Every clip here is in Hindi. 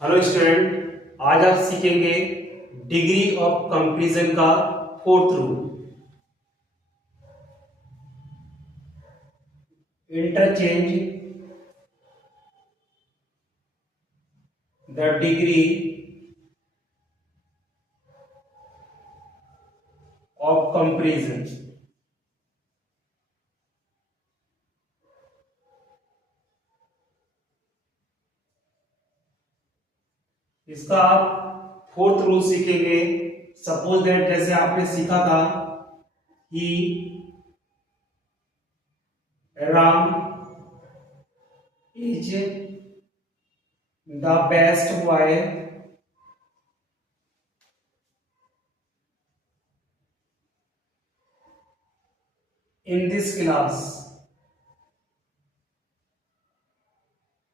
हेलो स्टूडेंट, आज आप सीखेंगे डिग्री ऑफ कंपैरिजन का fourth rule. Interchange the degree of comparison. इसका आप फोर्थ रूल सीखेंगे। सपोज दैट, जैसे आपने सीखा था कि Ram is the best boy in this class.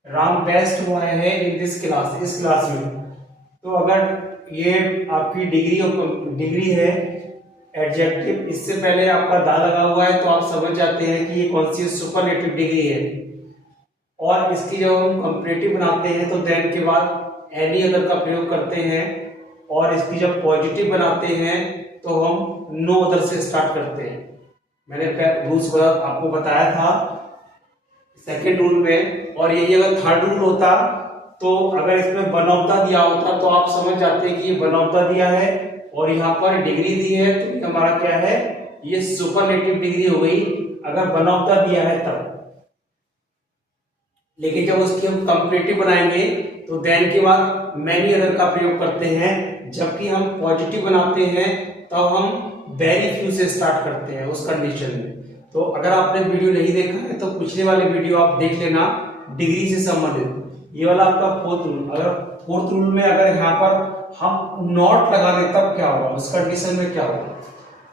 Ram best boy है इन दिस क्लास, इस क्लास में। तो अगर ये आपकी डिग्री है एडजेक्टिव, इससे पहले आपका दा लगा हुआ है तो आप समझ जाते हैं कि ये कौन सी सुपरलेटिव डिग्री है। और इसकी जब हम कंपैरेटिव बनाते हैं तो देन के बाद एनी अदर का प्रयोग करते हैं, और इसकी जब पॉजिटिव बनाते हैं तो हम नो अदर से स्टार्ट करते हैं। मैंने रूल्स आपको बताया था सेकेंड रूल में, और यही अगर थर्ड रूल होता तो अगर इसमें वन ऑफ द दिया होता तो आप समझ जाते हैं कि ये वन ऑफ द दिया है और यहाँ पर डिग्री दी है, तो ये हमारा क्या है, ये सुपरलेटिव डिग्री हो गई अगर वन ऑफ द दिया है तब। लेकिन जब उसकी हम कंपैरेटिव बनाएंगे तो देन के बाद मैनी अदर का प्रयोग करते हैं, जबकि हम पॉजिटिव बनाते हैं तब हम वेरी फ्यू से स्टार्ट करते हैं उस कंडीशन में। तो अगर आपने वीडियो नहीं देखा है तो पिछले वाले वीडियो आप देख लेना डिग्री से संबंधित। ये वाला आपका फोर्थ रूल। अगर फोर्थ रूल में अगर यहाँ पर हम नॉट लगा दें तब क्या होगा, उस कंडीशन में क्या होगा।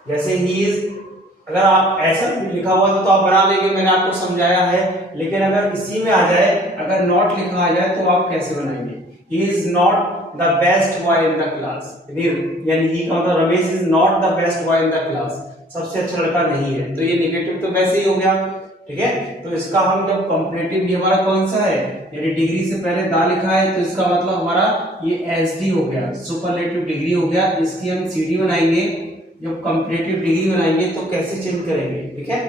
जैसे ही इज, अगर आप ऐसा लिखा हुआ तो आप बना लेंगे, मैंने आपको समझाया है। लेकिन अगर इसी में आ जाए, अगर नॉट लिखा आ जाए तो आप कैसे बनाएंगे। He is not the best boy in the class, यानी ही का मतलब Ramesh is not the best boy in the class, सबसे अच्छा लड़का नहीं है, तो ये नेगेटिव तो वैसे ही हो गया। ठीक है, तो इसका हम जब कंपैरेटिव, ये हमारा कौन सा है, यानी डिग्री से पहले दा लिखा है तो इसका मतलब हमारा ये एसडी हो गया, सुपरलेटिव डिग्री हो गया। इसकी हम सीडी बनाएंगे, जब कंपैरेटिव डिग्री बनाएंगे तो कैसे चेंज करेंगे। ठीक है,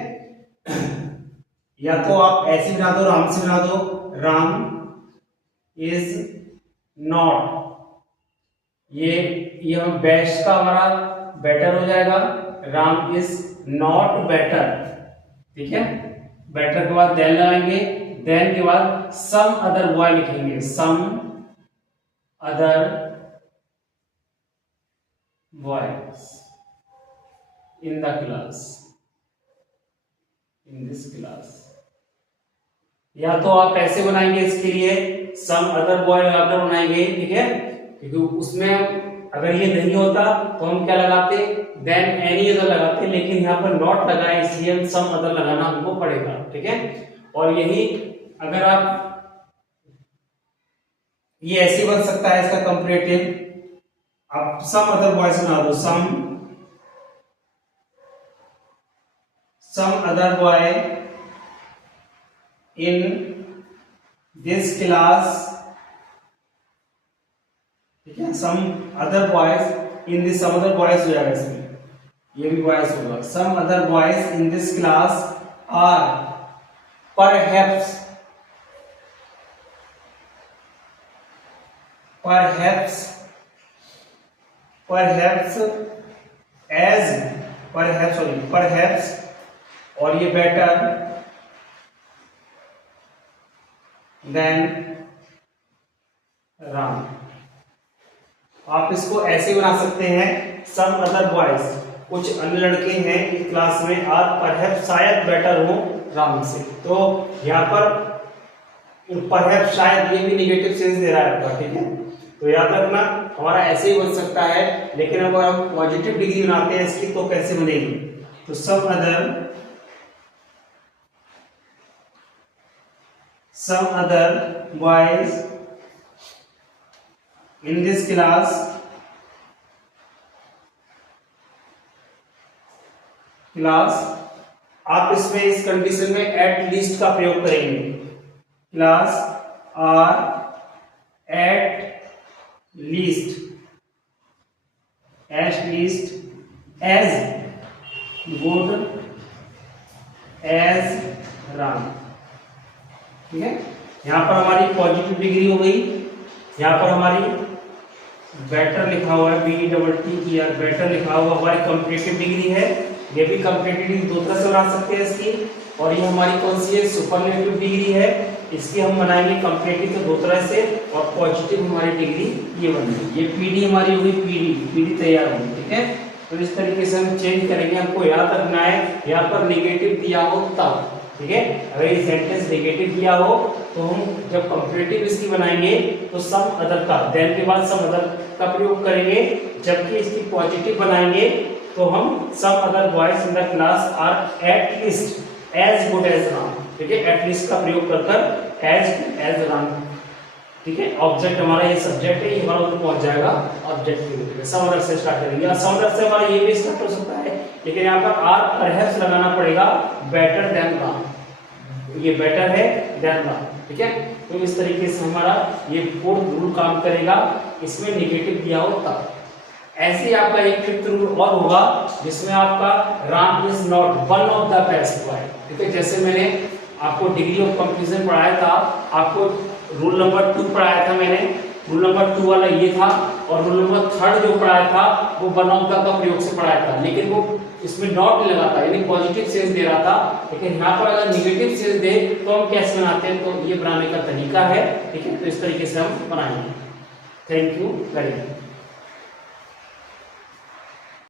या तो आप ऐसे बना दो, राम से बना दो, राम इज नॉट, ये हम बेस्ट का हमारा बेटर हो जाएगा, राम इज नॉट बेटर। ठीक है, बेटर के बाद देन लगाएंगे, देन के बाद सम अदर बॉय लिखेंगे, some other boys in the class, in this class. या तो आप ऐसे बनाएंगे, इसके लिए सम अदर बॉय लगाकर बनाएंगे। ठीक है, क्योंकि उसमें अगर ये नहीं होता तो हम क्या लगाते, देन एनी अदर लगाते, लेकिन यहाँ पर नॉट लगाए इसलिए हम सम अदर लगाना हमको पड़ेगा। ठीक है, और यही अगर आप, ये ऐसे बन सकता है इसका कंपैरेटिव, आप सम अदर बॉयज बना दो, some other boy in this class. ठीक है, some other boys in this, some other boys हो जाएगा इसमें, ये भी बॉयज होगा। Some other boys in this class are perhaps और ये बेटर देन राम। आप इसको ऐसे बना सकते हैं, सम अदर बॉयज, कुछ अन्य लड़के हैं इस क्लास में, आर परहैप्स शायद बेटर हो राम से। तो यहाँ पर परहैप्स शायद, ये भी नेगेटिव सेंस दे रहा है आपका। ठीक है, तो याद रखना हमारा ऐसे ही बन सकता है। लेकिन अगर हम पॉजिटिव डिग्री बनाते हैं इसकी तो कैसे बनेगी, तो some other boys in this class, आप इसमें इस कंडीशन में एट लीस्ट का प्रयोग करेंगे। Class are at least, as least, as good, as Ram. ठीक है, यहां पर हमारी पॉजिटिव डिग्री हो गई, यहां पर हमारी बेटर लिखा हुआ है, BETT बेटर लिखा हुआ हमारी कंपैरेटिव डिग्री है। ये भी कंपैरेटिव डिग्री दो तरह से बना सकते हैं इसकी, और ये हमारी कौन सी है, सुपरलेटिव डिग्री है। इसकी हम बनाएंगे कंपैरेटिव तो दो तरह से, और पॉजिटिव हमारी डिग्री ये बनेगी। ये PD हमारी होगी, PD तैयार होगी। ठीक है, तो इस तरीके से हम चेंज करेंगे। हमको याद रखना है यहाँ पर नेगेटिव दिया हो तब, ठीक है, अगर ये सेंटेंस नेगेटिव दिया हो तो हम जब कंपैरेटिव इसकी बनाएंगे तो सम अदर का, देन के बाद सम अदर का प्रयोग करेंगे। जबकि इसकी पॉजिटिव बनाएंगे तो हम some other boys in the class are at least as good as Ram. ठीक है, एट लीस्ट का प्रयोग कर एज राम। ठीक है, ऑब्जेक्ट हमारा ये सब्जेक्ट है, ये हमारा ऊपर पहुंच जाएगा ऑब्जेक्ट के रूप में। सम अदर से स्टार्ट करेंगे, सम अदर से हमारा ये भी स्टार्ट हो सकता है, लेकिन यहाँ पर आर परहैप्स लगाना पड़ेगा, बेटर देन राम। ये बेटर है देन राम। ठीक है, तो इस तरीके से हमारा ये फोर्थ रूल काम करेगा, इसमें नेगेटिव दिया हो तब। ऐसे ही आपका एक फिफ्थ रूल और होगा जिसमें आपका Ram is not one of the best boy. ठीक है, जैसे मैंने आपको डिग्री ऑफ कंपैरिजन पढ़ाया था, आपको रूल नंबर 2 पढ़ाया था मैंने, रूल नंबर 2 वाला ये था, और रूल नंबर 3 जो पढ़ाया था वो वन ऑफ द का प्रयोग से पढ़ाया था, लेकिन वो इसमें नॉट नहीं लगा था, यानी पॉजिटिव सेंस दे रहा था। लेकिन यहाँ पर अगर निगेटिव सेंस दे तो हम कैसे बनाते हैं, तो ये बनाने का तरीका है। ठीक है, तो इस तरीके से हम बनाएंगे। Thank you very much.